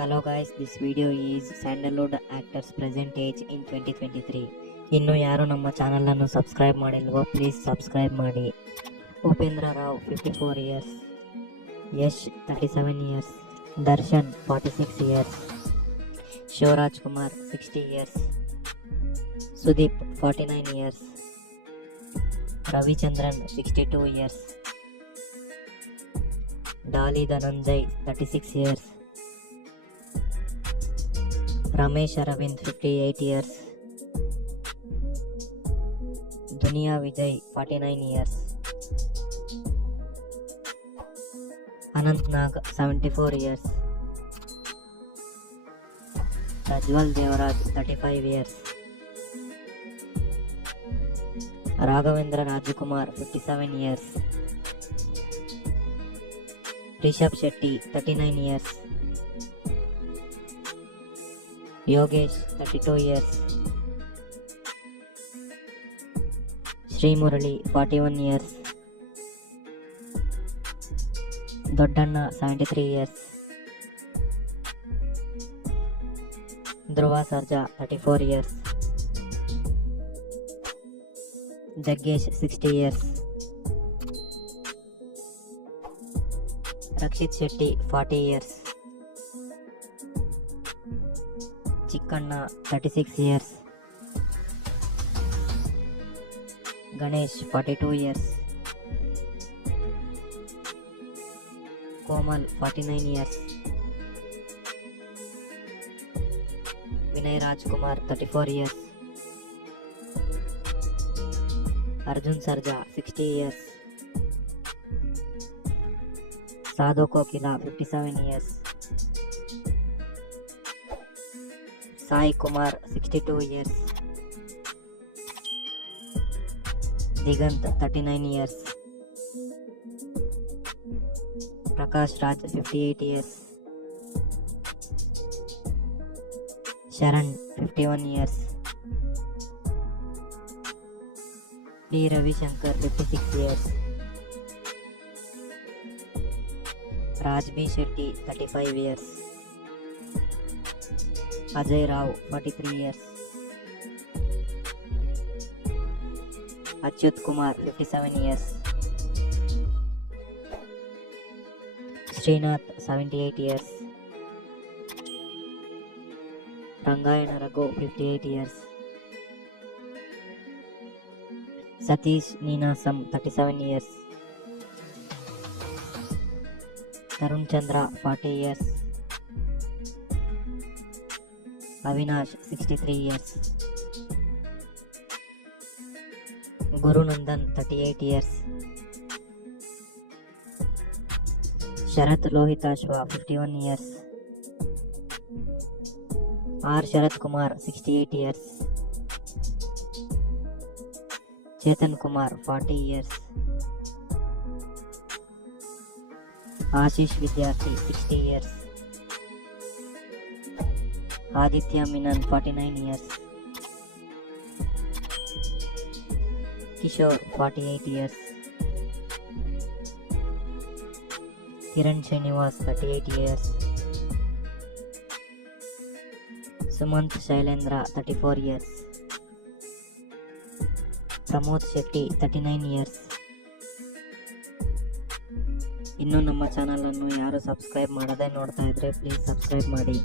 Hello guys, this video is Sandalwood actors present age in 2023. ಇನ್ನು ಯಾರು ನಮ್ಮ ಚಾನಲನ್ನು ಸಬ್ಸ್ಕ್ರೈಬ್ ಮಾಡಿಲ್ವೋ ಪ್ಲೀಸ್ ಸಬ್ಸ್ಕ್ರೈಬ್ ಮಾಡಿ. Upendra Rao 54 years, Yash 37 years, Darshan 46 years, Shivaraj Kumar 60 years, Sudeep 49 years, Ravichandran 62 years, Daali Dhananjay 36 years, Ramesh Aravind 58 years, Duniya Vijay 49 years, Anant Nag 74 years, Prajwal Devaraj 35 years, Raghavendra Rajkumar 57 years, Rishab Shetty 39 years, Yogesh 32 years, Srimurali 41 years, Doddanna 73 years, Dhruva Sarja 34 years, Jaggesh 60 years, Rakshit ಶೆಟ್ಟಿ 40 years, Chikkanna 36 years, Ganesh 42 years, Komal 49 years, Vinay Rajkumar 34 years, Arjun Sarja 60 years, Sadhu Kokila 57 years, Sai Kumar 62 years, Diganth 39 years, Prakash Raj 58 years, Sharan 51 years, D Ravishankar 56 years, Raj B Shetty 35 years, Ajay Rao 43 years, Achyuth Kumar 57 years, Srinath 78 years, Rangayana Raghu 58 years, Sathish Ninasam 37 years, Tarun Chandra 40 years, Avinash 63 years, Gurunandan 38 years, Sharath Lohitashwa 51 years, R Sharath Kumar 68 years, Chethan Kumar 40 years, Ashish Vidyarthi 60 years, Aditya Menon 49 years, Kishore 48 years, Kiran Srinivas 38 years, Sumanth Shailendra 34 years, Pramod Shetty 39 years. ಇನ್ನು ನಮ್ಮ ಚಾನಲನ್ನು ಯಾರು ಸಬ್ಸ್ಕ್ರೈಬ್ ಮಾಡದೆ ನೋಡ್ತಾ ಇದ್ರೆ please subscribe ಮಾಡಿ.